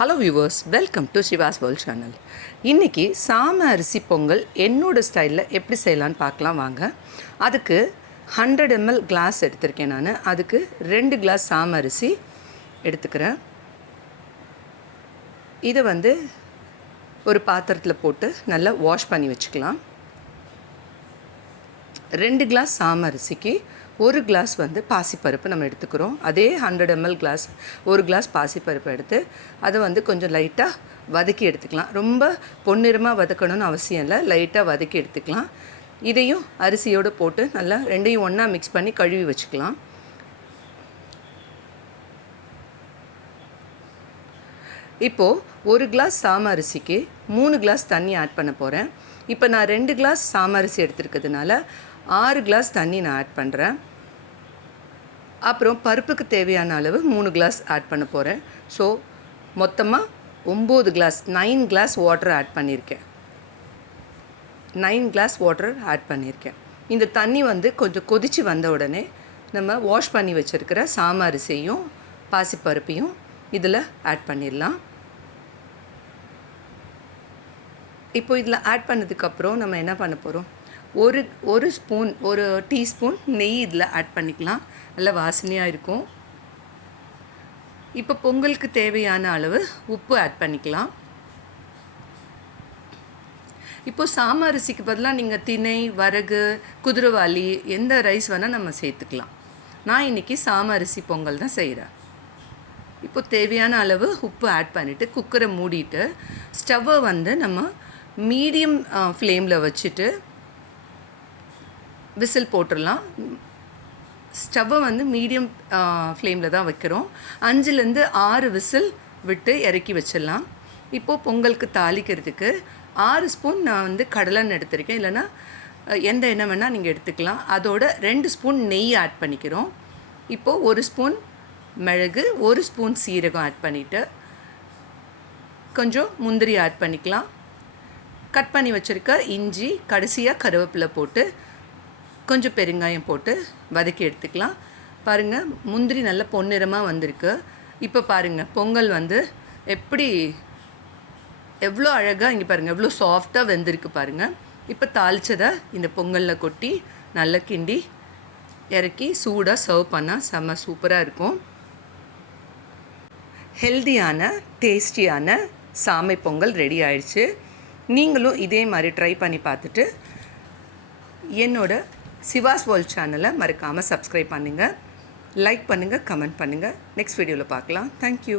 Hello viewers, welcome to Siva's world channel. இன்றைக்கி சாம அரிசி பொங்கல் என்னோடய ஸ்டைலில் எப்படி செய்யலான்னு பார்க்கலாம் வாங்க. அதுக்கு 100 ml கிளாஸ் எடுத்திருக்கேன் நான். அதுக்கு 2 கிளாஸ் சாம அரிசி எடுத்துக்கிறேன். இதை ஒரு பாத்திரத்தில் போட்டு நல்லா வாஷ் பண்ணி வச்சுக்கலாம். 2 கிளாஸ் சாம அரிசிக்கு 1 கிளாஸ் பாசிப்பருப்பு நம்ம எடுத்துக்கிறோம். அதே 100 ml கிளாஸ் 1 கிளாஸ் பாசிப்பருப்பு எடுத்து அதை கொஞ்சம் லைட்டாக வதக்கி எடுத்துக்கலாம். ரொம்ப பொன்னிறமாக வதக்கணும்னு அவசியம் இல்லை, லைட்டாக வதக்கி எடுத்துக்கலாம். இதையும் அரிசியோடு போட்டு நல்லா ரெண்டையும் ஒன்றா மிக்ஸ் பண்ணி கழுவி வச்சுக்கலாம். இப்போது 1 கிளாஸ் சாம அரிசிக்கு 3 கிளாஸ் தண்ணி ஆட் பண்ண போகிறேன். இப்போ நான் 2 கிளாஸ் சாம அரிசி எடுத்துருக்கிறதுனால 6 கிளாஸ் தண்ணி நான் ஆட் பண்ணுறேன். அப்புறம் பருப்புக்கு தேவையான அளவு 3 கிளாஸ் ஆட் பண்ண போகிறேன். ஸோ மொத்தமாக 9 கிளாஸ் 9 கிளாஸ் வாட்டர் ஆட் பண்ணியிருக்கேன். 9 கிளாஸ் வாட்டர் ஆட் பண்ணியிருக்கேன். இந்த தண்ணி கொஞ்சம் கொதித்து வந்த உடனே நம்ம வாஷ் பண்ணி வச்சுருக்கிற சாம அரிசியும் பாசிப்பருப்பையும் இதில் ஆட் பண்ணிடலாம். இப்போ இதில் ஆட் பண்ணதுக்கப்புறம் நம்ம என்ன பண்ண போகிறோம், ஒரு ஸ்பூன் ஒரு டீஸ்பூன் நெய் இதில் ஆட் பண்ணிக்கலாம். நல்லா வாசனையாக இருக்கும். இப்போ பொங்கலுக்கு தேவையான அளவு உப்பு ஆட் பண்ணிக்கலாம். இப்போது சாம அரிசிக்கு பதிலாக நீங்கள் திணை, வரகு, குதிரைவாலி எந்த ரைஸ் வேணால் நம்ம சேர்த்துக்கலாம். நான் இன்றைக்கி சாம அரிசி பொங்கல் தான் செய்கிறேன். இப்போ தேவையான அளவு உப்பு ஆட் பண்ணிவிட்டு குக்கரை மூடிட்டு ஸ்டவ்வை நம்ம மீடியம் ஃப்ளேமில் வச்சுட்டு விசில் போட்டுடலாம். ஸ்டவ்வை மீடியம் ஃப்ளேமில் தான் வைக்கிறோம். 5லேருந்து 6 விசில் விட்டு இறக்கி வச்சிடலாம். இப்போது பொங்கலுக்கு தாளிக்கிறதுக்கு 6 ஸ்பூன் நான் கடலெண்ணெய் எடுத்திருக்கேன். இல்லைன்னா எந்த எண்ணெய் வேணால் நீங்கள் எடுத்துக்கலாம். அதோட 2 ஸ்பூன் நெய் ஆட் பண்ணிக்கிறோம். இப்போது 1 ஸ்பூன் மிளகு, 1 ஸ்பூன் சீரகம் ஆட் பண்ணிவிட்டு கொஞ்சம் முந்திரி ஆட் பண்ணிக்கலாம். கட் பண்ணி வச்சுருக்க இஞ்சி, கடைசியாக கருவேப்பிலை போட்டு கொஞ்சம் பெருங்காயம் போட்டு வதக்கி எடுத்துக்கலாம். பாருங்கள், முந்திரி நல்ல பொன்னிறமாக வந்திருக்கு. இப்போ பாருங்கள் பொங்கல் எப்படி எவ்வளோ அழகாக இங்கே பாருங்கள் எவ்வளோ சாஃப்டாக வெந்திருக்கு பாருங்கள். இப்போ தாளித்ததை இந்த பொங்கலில் கொட்டி நல்லா கிண்டி இறக்கி சூடாக சர்வ் பண்ணால் செம்ம சூப்பராக இருக்கும். ஹெல்தியான டேஸ்டியான சாமை பொங்கல் ரெடி ஆயிடுச்சு. நீங்களும் இதே மாதிரி ட்ரை பண்ணி பார்த்துட்டு என்னோட சிவாஸ் வேர்ல்ட் சேனலை மறக்காமல் சப்ஸ்கிரைப் பண்ணுங்கள், லைக் பண்ணுங்கள், கமெண்ட் பண்ணுங்கள். நெக்ஸ்ட் வீடியோவில் பார்க்கலாம். தேங்க்யூ.